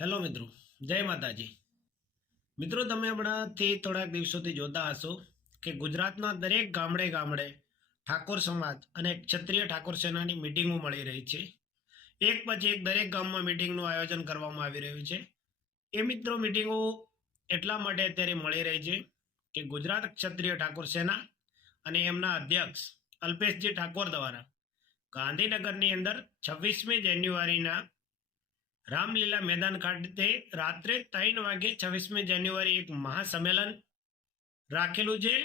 Hello મિત્રો, જય માતાજી. મિત્રો, તમે હમણાંથી થોડાક દિવસોથી જોતા હશો કે ગુજરાતના દરેક ગામડે ગામડે ઠાકોર સમાજ અને ક્ષત્રિય ઠાકોર સેનાની મિટિંગો મળી રહી છે. એક પછી એક દરેક ગામમાં મિટિંગનું આયોજન કરવામાં આવી રહ્યું છે. એ મિત્રો મિટિંગો એટલા માટે અત્યારે મળી રહી છે કે ગુજરાત ક્ષત્રિય ઠાકોર સેના અને એમના અધ્યક્ષ અલ્પેશજી ઠાકોર દ્વારા ગાંધીનગરની અંદર 26મી જાન્યુઆરીના રામલીલા મેદાન ખાતે રાત્રે 3 વાગે 26મી જાન્યુઆરી એક મહાસંમેલન રાખેલું છે.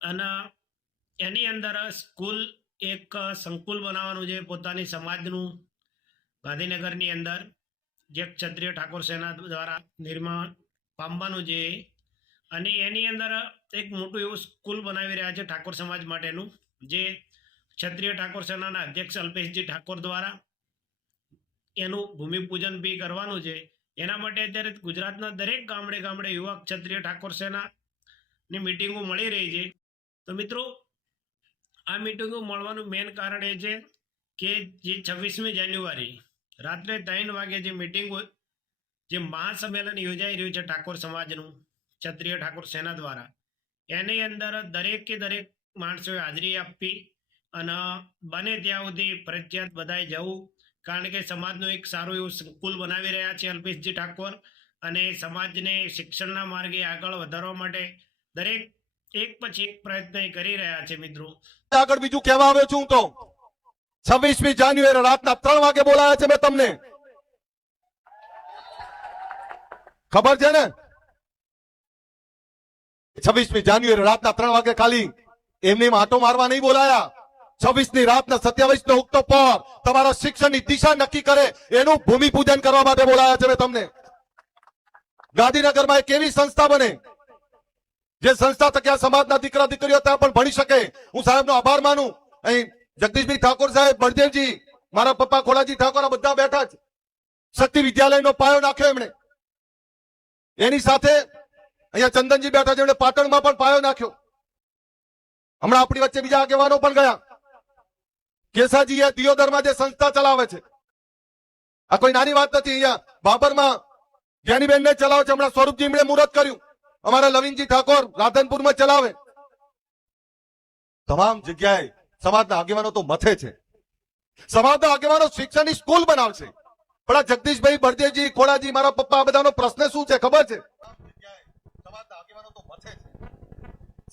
અને એની અંદર સ્કૂલ એક સંકુલ બનાવવાનું છે પોતાની સમાજનું ગાંધીનગરની અંદર, જે ક્ષત્રિય ઠાકોર સેના દ્વારા નિર્માણ પામવાનું છે. અને એની અંદર એક મોટું એવું સ્કૂલ બનાવી રહ્યા છે ઠાકોર સમાજ માટેનું, જે ક્ષત્રિય ઠાકોર સેનાના અધ્યક્ષ અલ્પેશજી ઠાકોર દ્વારા એનું ભૂમિપૂજન બી કરવાનું છે. એના માટે અત્યારે ગુજરાતના દરેક ગામડે ગામડે યુવા ક્ષત્રિય ઠાકોર સેનાની મિટિંગો મળી રહી છે. તો મિત્રો, આ મિટિંગો મળવાનું મેઇન કારણ એ છે કે જે 26મી જાન્યુઆરી રાત્રે 3 વાગે જે મિટિંગો, જે મહાસંમેલન યોજાઈ રહ્યું છે ઠાકોર સમાજનું ક્ષત્રિય ઠાકોર સેના દ્વારા, એની અંદર દરેકે દરેક માણસોએ હાજરી આપવી અને બને ત્યાં સુધી ફરજિયાત બધાએ જવું. કારણ કે સમાજનું એક સારું એવું સંકુલ બનાવી રહ્યા છે અલ્પેશજી ઠાકોર, અને સમાજને શિક્ષણના માર્ગે આગળ વધારવા માટે દરેક એક પછી એક પ્રયત્ન કરી રહ્યા છે. મિત્રો, આગળ બીજું કહેવા આવ્યો છું તો 26મી જાન્યુઆરી રાતના 3 વાગે બોલાયા છે મેં તમને, ખબર છે ને? 26મી જાન્યુઆરી રાતના 3 વાગે ખાલી એમની આંટો મારવા નહીં બોલાયા. 26ની રાતના 27નો ઉગતો પહોર તમારા શિક્ષણની દિશા નક્કી કરે એનું ભૂમિપૂજન કરવા માટે બોલાયા છે મેં તમને. ગાંધીનગરમાં એક એવી સંસ્થા બને જે સંસ્થા થકી આ સમાજના દીકરા દીકરીઓ ત્યાં પણ ભણી શકે. હું સાહેબનો આભાર માનું. અહીં જગદીશભાઈ ઠાકોર સાહેબ, બળદેવજી, મારા પપ્પા ખોડાજી ઠાકોર બધા બેઠા છે. શક્તિ વિદ્યાલયનો પાયો નાખ્યો એમણે. એની સાથે અહીંયા ચંદનજી બેઠા છે, એમણે પાટણમાં પણ પાયો નાખ્યો. હમણાં આપણી વચ્ચે બીજા આગેવાનો પણ ગયા. કેસાજીએ દિયોદરમાં જે સંસ્થા ચલાવે છે, આ કોઈ નાની વાત નથી. અહીંયા બાબરમાં જ્ઞાનીબેનને ચલાવે છે. હમણાં સ્વરૂપજી એમણે મુહૂર્ત કર્યું. અમારા લવિનજી ઠાકોર રાધનપુરમાં ચલાવે. તમામ જગ્યાએ સમાજના આગેવાનો તો મથે છે. સમાજના આગેવાનો શિક્ષણની સ્કૂલ બનાવશે. પણ આ જગદીશભાઈ, બળદેવજી, ખોડાજી, મારા પપ્પા, આ બધાનો પ્રશ્ન શું છે ખબર છે? સમાજના આગેવાનો તો મથે છે.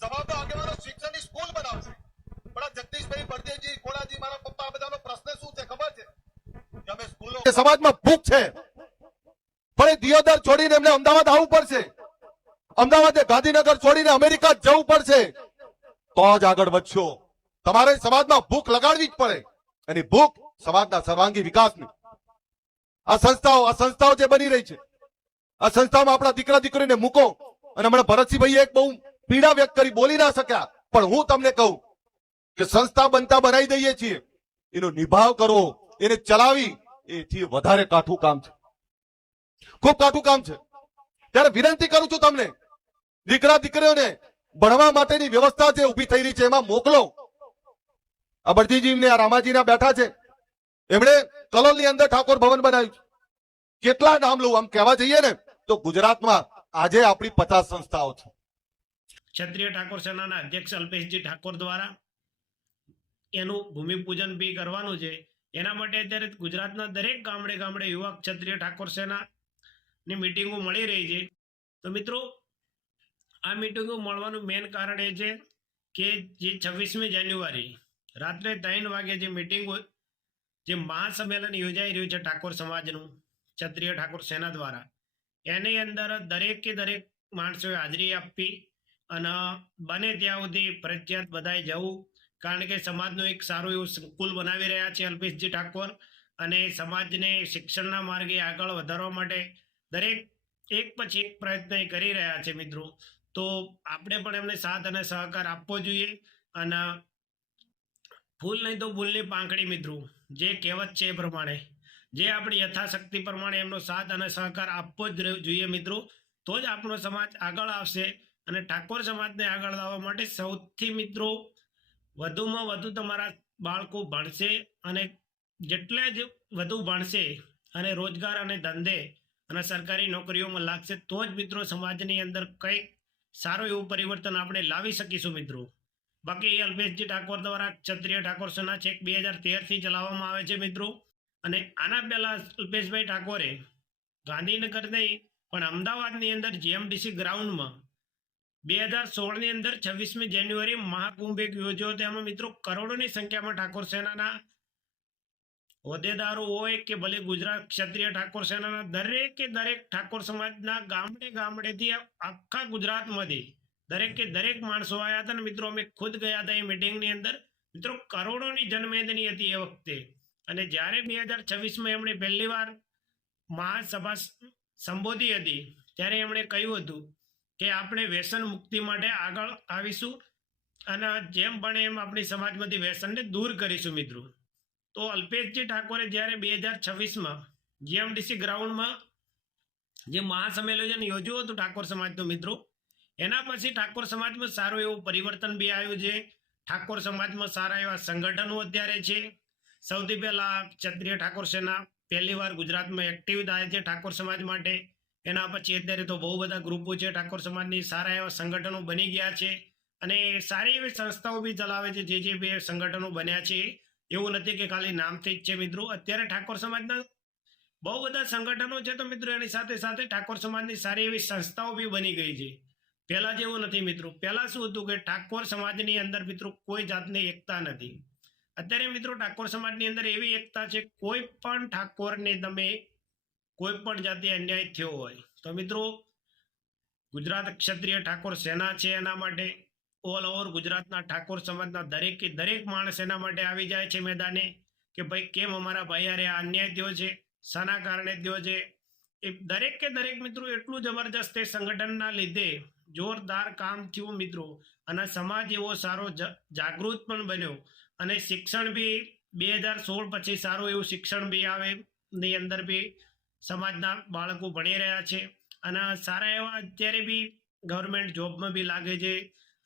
સમાજના આગેવાનો શિક્ષણની સ્કૂલ બનાવશે. પણ આ જગદીશભાઈ, બળદેવજી, ખોડાજી, મારા પપ્પા, આ બધાનો પ્રશ્ન શું છે ખબર છે? કે અમે સ્કૂલો, સમાજમાં ભૂખ છે, પણ એ દિયોદર છોડીને એમને અમદાવાદ આવવું પડશે. અમદાવાદે ગાંધીનગર છોડીને અમેરિકા જવું પડશે તો જ આગળ વધશો. તમારે સમાજમાં ભૂખ લગાડવી જ પડે, અને ભૂખ સમાજના સર્વાંગી વિકાસની. આ સંસ્થાઓ જે બની રહી છે, આ સંસ્થામાં આપણા દીકરા દીકરીને મૂકો. અને હમણાં ભરતસિંહભાઈએ એક બહુ પીડા વ્યક્ત કરી, બોલી ના શક્યા, પણ હું તમને કહું કે સંસ્થા બનતા બનાવી દઈએ છીએ, એનો નિભાવ કરવો, એને ચલાવી, એથી વધારે કાઠું કામ છે, ખૂબ કાઠું કામ છે. ત્યારે વિનંતી કરું છું તમને, દીકરા દીકરીઓને ભણવા માટેની વ્યવસ્થા જે ઉભી થઈ રહી છે એમાં મોકલો. આ બળજીજી આ રામાજીના બેઠા છે, એમણે કલોલની અંદર ઠાકોર ભવન બનાવ્યું છે. કેટલા નામ લઉં, આમ કહેવા જઈએ ને તો ગુજરાતમાં આજે આપણી 50 સંસ્થાઓ છે. ક્ષત્રિય ઠાકોર સેનાના અધ્યક્ષ અલ્પેશજી ઠાકોર દ્વારા એનું ભૂમિપૂજન બી કરવાનું છે. એના માટે અત્યારે ગુજરાતના દરેક ગામડે ગામડે યુવા ક્ષત્રિય ઠાકોર સેનાની મિટિંગો મળી રહી છે. તો મિત્રો, આ મિટિંગો મળવાનું મેઇન કારણ એ છે કે જે 26મી જાન્યુઆરી રાત્રે 3 વાગે જે મિટિંગો, જે મહાસંમેલન યોજાઈ રહ્યું છે ઠાકોર સમાજનું ક્ષત્રિય ઠાકોર સેના દ્વારા, એની અંદર દરેકે દરેક માણસોએ હાજરી આપવી અને બને ત્યાં સુધી ફરજિયાત બધાએ જવું. કારણ કે સમાજનું એક સારું એવું સંકુલ બનાવી રહ્યા છે અલ્પેશજી ઠાકોર, અને સમાજને શિક્ષણના માર્ગે આગળ વધારવા માટે દરેક એક પછી એક પ્રયત્ન કરી રહ્યા છે. મિત્રો, તો આપણે પણ એમને સાથ અને સહકાર આપવો જોઈએ. અને ફૂલ નહીં તો ફૂલની પાંખડી. મિત્રો, જે કહેવત છે એ પ્રમાણે, જે આપણી યથાશક્તિ પ્રમાણે એમનો સાથ અને સહકાર આપવો જ જોઈએ. મિત્રો, તો જ આપણો સમાજ આગળ આવશે. અને ઠાકોર સમાજને આગળ લાવવા માટે સૌથી મિત્રો વધુમાં વધુ તમારા બાળકો ભણશે, અને જેટલા જ વધુ ભણશે અને રોજગાર અને ધંધે અને સરકારી નોકરીઓમાં લાગશે તો જ મિત્રો સમાજની અંદર કંઈક સારું એવું પરિવર્તન આપણે લાવી શકીશું મિત્રો. બાકી અલ્પેશજી ઠાકોર દ્વારા ક્ષત્રિય ઠાકોર સેના છેક 2013થી ચલાવવામાં આવે છે મિત્રો. અને આના પહેલા અલ્પેશભાઈ ઠાકોરે ગાંધીનગર નહીં પણ અમદાવાદની અંદર જીએમડીસી ગ્રાઉન્ડમાં 2016ની અંદર 26મી જાન્યુઆરી મહાકુંભ એક યોજ્યો. તેમાં મિત્રો કરોડોની સંખ્યામાં ઠાકોર સેનાના હોદ્દેદારો હોય કે ભલે ગુજરાત ક્ષત્રિય ઠાકોર સેનાના દરેકે દરેક ઠાકોર સમાજના ગામડે ગામડેથી આખા ગુજરાતમાંથી દરેકે દરેક માણસો આવ્યા હતા. અને મિત્રો અમે ખુદ ગયા હતા એ મિટિંગની અંદર. મિત્રો કરોડોની જનમેદની હતી એ વખતે. અને જ્યારે 2026માં એમણે પહેલી વાર મહાસભા સંબોધી હતી ત્યારે એમણે કહ્યું હતું કે આપણે વ્યસન મુક્તિ માટે આગળ આવીશું અને જેમ બને એમ આપણી સમાજમાંથી વ્યસનને દૂર કરીશું મિત્રો. તો અલ્પેશજી ઠાકોરે જ્યારે 2026માં જીએમડીસી ગ્રાઉન્ડમાં જે મહાસંમેલન યોજ્યું હતું ઠાકોર સમાજનું મિત્રો, એના પછી ઠાકોર સમાજમાં સારું એવું પરિવર્તન બી આવ્યું છે. ઠાકોર સમાજમાં સારા એવા સંગઠનો અત્યારે છે. સૌથી પહેલા ક્ષત્રિય ઠાકોર સેના પહેલી વાર ગુજરાતમાં એક્ટિવ થાય છે ઠાકોર સમાજ માટે. એના પછી અત્યારે તો બહુ બધા ગ્રુપો છે ઠાકોર સમાજની, સારા એવા સંગઠનો બની ગયા છે અને સારી એવી સંસ્થાઓ બી ચલાવે છે. જે બે સંગઠનો બન્યા છે એવું નથી કે ખાલી નામથી જ છે મિત્રો. અત્યારે ઠાકોર સમાજના બહુ બધા સંગઠનો છે તો મિત્રો એની સાથે સાથે ઠાકોર સમાજની સારી એવી સંસ્થાઓ બી બની ગઈ છે. પહેલા જેવું નથી મિત્રો. પહેલા શું હતું કે ઠાકોર સમાજની અંદર મિત્રો કોઈ જાતની એકતા નથી. અત્યારે મિત્રો ઠાકોર સમાજની અંદર એવી એકતા છે, કોઈ પણ ઠાકોરને તમે કોઈ પણ જાતિ અન્યાય થયો હોય તો મિત્રો ગુજરાત ક્ષત્રિય ઠાકોર સેના છે એના માટે ઓલ ઓવર ગુજરાતના ઠાકોર સમાજના દરેકે દરેક માણસ એના માટે આવી જાય છે મેદાને કે ભાઈ કેમ અમારા ભાઈ અરે આ અન્યાય થયો છે, શાના કારણે થયો છે. એ દરેકે દરેક મિત્રો એટલું જબરજસ્ત એ સંગઠનના લીધે જોરદાર કામ થયું મિત્રો. અને સમાજ એવો સારો જાગૃત પણ બન્યો અને શિક્ષણ બી 2016 પછી સારું એવું શિક્ષણ બી આવે ની અંદર બી સમાજના બાળકો ભણી રહ્યા છે અને સારા એવા અત્યારે બી ગવર્મેન્ટ જોબમાં બી લાગે છે,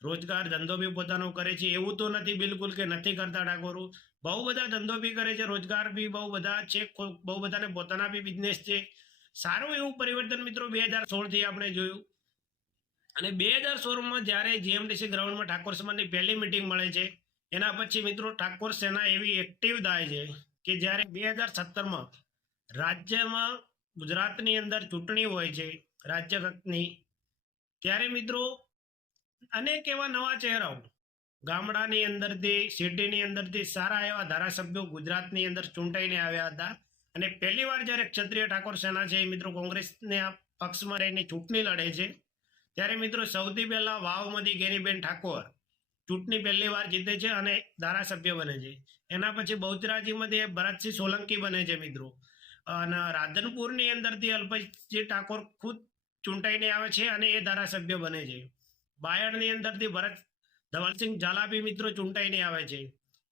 રોજગાર ધંધો બી પોતાનો કરે છે. એવું તો નથી બિલકુલ કે નથી કરતા ઠાકોરો, બહુ બધા ધંધો બી કરે છે, રોજગાર બી બહુ બધા છે, બહુ બધાને પોતાના બી બિઝનેસ છે. સારું એવું પરિવર્તન મિત્રો 2016થી આપણે જોયું. અને 2016માં જ્યારે જીએમડીસી ગ્રાઉન્ડમાં ઠાકોર સમાજની પહેલી મિટિંગ મળે છે એના પછી મિત્રો ઠાકોર સેના એવી એક્ટિવ થાય છે કે જ્યારે 2017માં રાજ્યમાં ગુજરાતની અંદર ચૂંટણી હોય છે રાજ્ય કક્ષની, ત્યારે મિત્રો અનેક એવા નવા ચહેરાઓ ગામડાની અંદરથી સિટીની અંદરથી સારા એવા ધારાસભ્યો ગુજરાતની અંદર ચૂંટાઈને આવ્યા હતા. અને પહેલી વાર જ્યારે ક્ષત્રિય ઠાકોર સેના છે એ મિત્રો કોંગ્રેસના પક્ષમાં રહીને ચૂંટણી લડે છે ત્યારે મિત્રો સૌથી પહેલા વાવમાંથી ગેનીબેન ઠાકોર ચૂંટણી પહેલી વાર જીતે છે અને ધારાસભ્ય બને છે. એના પછી બહુચરાજીમાંથી ભરતસિંહ સોલંકી બને છે મિત્રો. અને રાધનપુરની અંદરથી અલ્પેશજી ઠાકોર ખુદ ચૂંટાઈને આવે છે અને એ ધારાસભ્ય બને છે. બાયડની અંદરથી ભરત ધવલસિંહ ઝાલા બી મિત્રો ચૂંટાઈને આવે છે.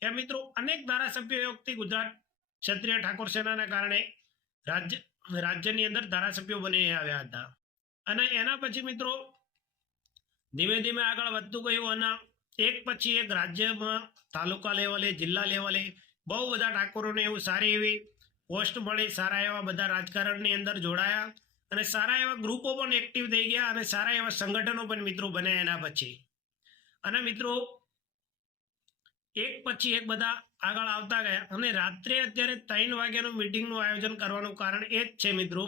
એ મિત્રો અનેક ધારાસભ્યો વખતે ગુજરાત ક્ષત્રિય ઠાકોર સેનાના કારણે રાજ્યની અંદર ધારાસભ્યો બનીને આવ્યા હતા. અને એના પછી મિત્રો ધીમે ધીમે આગળ વધતું ગયું અને એક પછી એક રાજ્યમાં તાલુકા લેવલે જિલ્લા લેવલે બહુ બધા ઠાકોરોને એવું સારી એવી પોસ્ટ મળી, સારા એવા બધા રાજકારણની અંદર જોડાયા અને સારા એવા ગ્રુપો પણ એક્ટિવ થઈ ગયા અને સારા એવા સંગઠનો પણ મિત્રો બન્યા એના પછી. અને મિત્રો એક પછી એક બધા આગળ આવતા ગયા અને રાત્રે અત્યારે 3 વાગ્યાનું મિટિંગનું આયોજન કરવાનું કારણ એ જ છે મિત્રો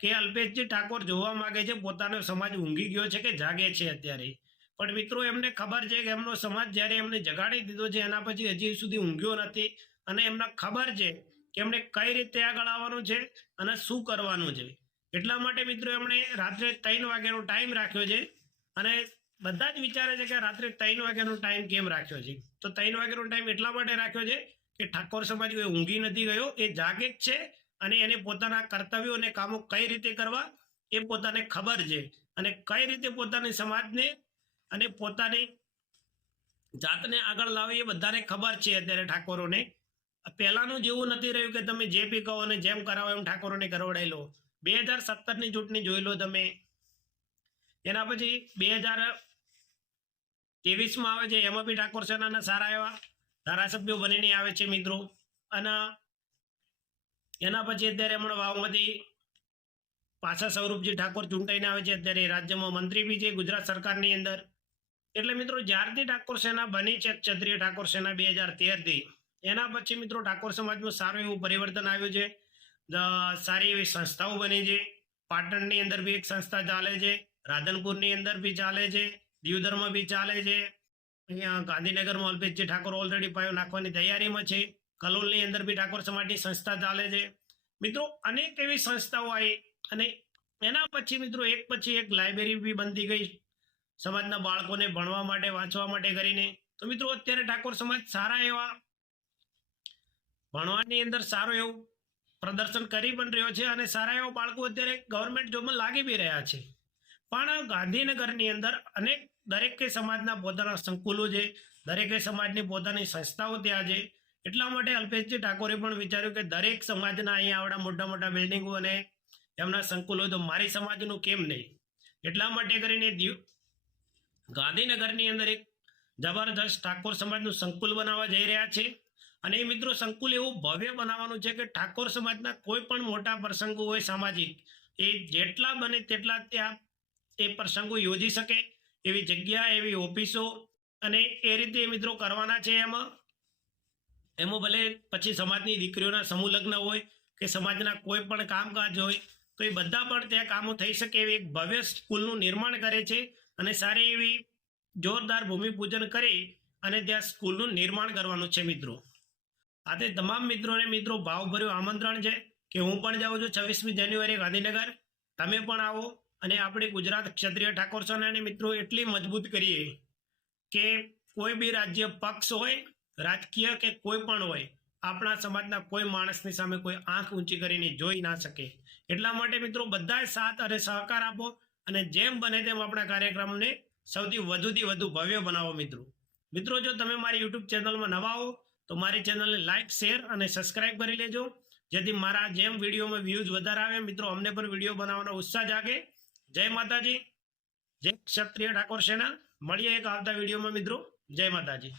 કે અલ્પેશજી ઠાકોર જોવા માંગે છે પોતાનો સમાજ ઊંઘી ગયો છે કે જાગે છે અત્યારે. પણ મિત્રો એમને ખબર છે કે એમનો સમાજ જ્યારે એમને જગાડી દીધો છે એના પછી હજી સુધી ઊંઘ્યો નથી અને એમને ખબર છે કે એમણે કઈ રીતે આગળ આવવાનું છે અને શું કરવાનું છે. એટલા માટે મિત્રો એમણે રાત્રે 3 વાગ્યાનો ટાઈમ રાખ્યો છે. અને બધા જ વિચારે છે કે રાત્રે 3 વાગ્યાનો ટાઈમ કેમ રાખ્યો છે, તો 3 વાગ્યાનો ટાઈમ એટલા માટે રાખ્યો છે કે ઠાકોર સમાજ કોઈ ઊંઘી નથી ગયો, એ જાગે જ છે અને એને પોતાના કર્તવ્યો અને કામો કઈ રીતે કરવા એ પોતાને ખબર છે અને કઈ રીતે પોતાની સમાજને અને પોતાની જાતને આગળ લાવી એ બધાને ખબર છે અત્યારે ઠાકોરોને. પહેલાનું જેવું નથી રહ્યું કે તમે જે પી કહો અને જેમ કરાવો એમ ઠાકોરોને કરવડાવી લો. 2017ની ચૂંટણી જોઈ લો તમે. એના પછી 2023માં આવે છે એમાં બી ઠાકોર સેનાના સારા એવા ધારાસભ્યો બનીને આવે છે મિત્રો. અને એના પછી અત્યારે હમણાં વાવમાંથી પાછા સ્વરૂપજી ઠાકોર ચૂંટાઈને આવે છે, અત્યારે એ રાજ્યમાં મંત્રી બી છે ગુજરાત સરકારની અંદર. એટલે મિત્રો જ્યારથી ઠાકોર સેના બની છે ક્ષત્રિય ઠાકોર સેના 2013થી, એના પછી મિત્રો ઠાકોર સમાજમાં સારું એવું પરિવર્તન આવ્યું છે. સારી એવી સંસ્થાઓ બની છે. પાટણની અંદર બી એક સંસ્થા ચાલે છે, રાધનપુરની અંદર બી ચાલે છે, દિયોદરમાં બી ચાલે છે, અહીંયા ગાંધીનગરમાં અલ્પેશજી ઠાકોર ઓલરેડી પાયો નાખવાની તૈયારીમાં છે. કલોલની અંદર બી ઠાકોર સમાજની સંસ્થા ચાલે છે. મિત્રો અનેક એવી સંસ્થાઓ આવી અને એના પછી મિત્રો એક પછી એક લાઇબ્રેરી બી બનતી ગઈ સમાજના બાળકોને ભણવા માટે વાંચવા માટે કરીને. તો મિત્રો અત્યારે ઠાકોર સમાજ સારા એવા ભણવાની અંદર સારું એવું પ્રદર્શન કરી પણ રહ્યો છે અને સારા એવા બાળકો અત્યારે ગવર્મેન્ટ જોબમાં લાગી બી રહ્યા છે. પણ ગાંધીનગરની અંદર અનેક દરેકે સમાજના પોતાના સંકુલો છે, દરેકે સમાજની પોતાની સંસ્થાઓ ત્યાં છે. એટલા માટે અલ્પેશજી ઠાકોરે પણ વિચાર્યું કે દરેક સમાજના અહીંયા આવડા મોટા મોટા બિલ્ડિંગો અને એમના સંકુલો, તો મારી સમાજનું કેમ નહીં? એટલા માટે કરીને ગાંધીનગરની અંદર એક જબરદસ્ત ઠાકોર સમાજનું સંકુલ બનાવવા જઈ રહ્યા છે. અને એ મિત્રો સંકુલ એવું ભવ્ય બનાવવાનું છે કે ઠાકોર સમાજના કોઈ પણ મોટા પ્રસંગો હોય સામાજિક, એ જેટલા બને તેટલા ત્યાં એ પ્રસંગો યોજી શકે એવી જગ્યા, એવી ઓફિસો અને એ રીતે મિત્રો કરવાના છે. એમાં ભલે પછી સમાજની દીકરીઓના સમૂહ લગ્ન હોય કે સમાજના કોઈ પણ કામકાજ હોય, તો એ બધા પણ ત્યાં કામો થઈ શકે એવી એક ભવ્ય સ્કૂલનું નિર્માણ કરે છે અને સારી એવી જોરદાર ભૂમિપૂજન કરી અને ત્યાં સ્કૂલનું નિર્માણ કરવાનું છે. મિત્રો આ તે તમામ મિત્રોને મિત્રો ભાવભર્યું આમંત્રણ છે કે હું પણ જાઉં છું 26મી જાન્યુઆરીએ ગાંધીનગર. તમે પણ આવો અને આપણી ગુજરાત ક્ષત્રિય ઠાકોર સેનાની મિત્રો એટલી મજબૂત કરીએ કે કોઈ બી રાજ્ય પક્ષ હોય, રાજકીય કે કોઈ પણ હોય, આપણા સમાજના કોઈ માણસની સામે કોઈ આંખ ઊંચી કરીને જોઈ ના શકે. એટલા માટે મિત્રો બધાએ સાથ અને સહકાર આપો અને જેમ બને તેમ આપણા કાર્યક્રમને સૌથી વધુથી વધુ ભવ્ય બનાવો. મિત્રો જો તમે મારી યુટ્યુબ ચેનલમાં નવા હો તો મારી ચેનલને લાઇક, શેર અને સબસ્ક્રાઇબ કરી લેજો, જેથી મારા જેમ વિડીયોમાં વ્યૂઝ વધારે આવે મિત્રો અમને પણ વિડીયો બનાવવાનો ઉત્સાહ જાગે. જય માતાજી, જય ક્ષત્રિય ઠાકોર સેના. મળીએ એક આવતા વિડીયોમાં મિત્રો. જય માતાજી.